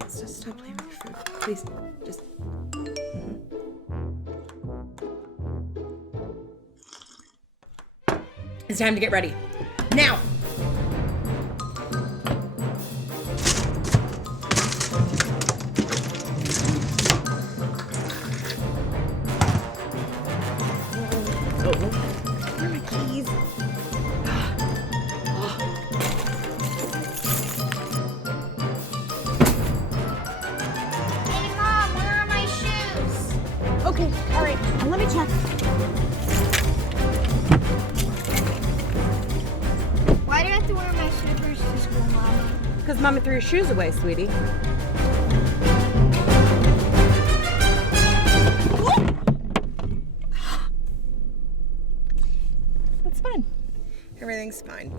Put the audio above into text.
Just stop playing with your food. Please, just... It's time to get ready. Now! Where are my keys? Hey, Mom, where are my shoes? Okay, all right. Let me check. Why do I have to wear my slippers to school, Mama? Because Mama threw your shoes away, sweetie. That's fine. Everything's fine.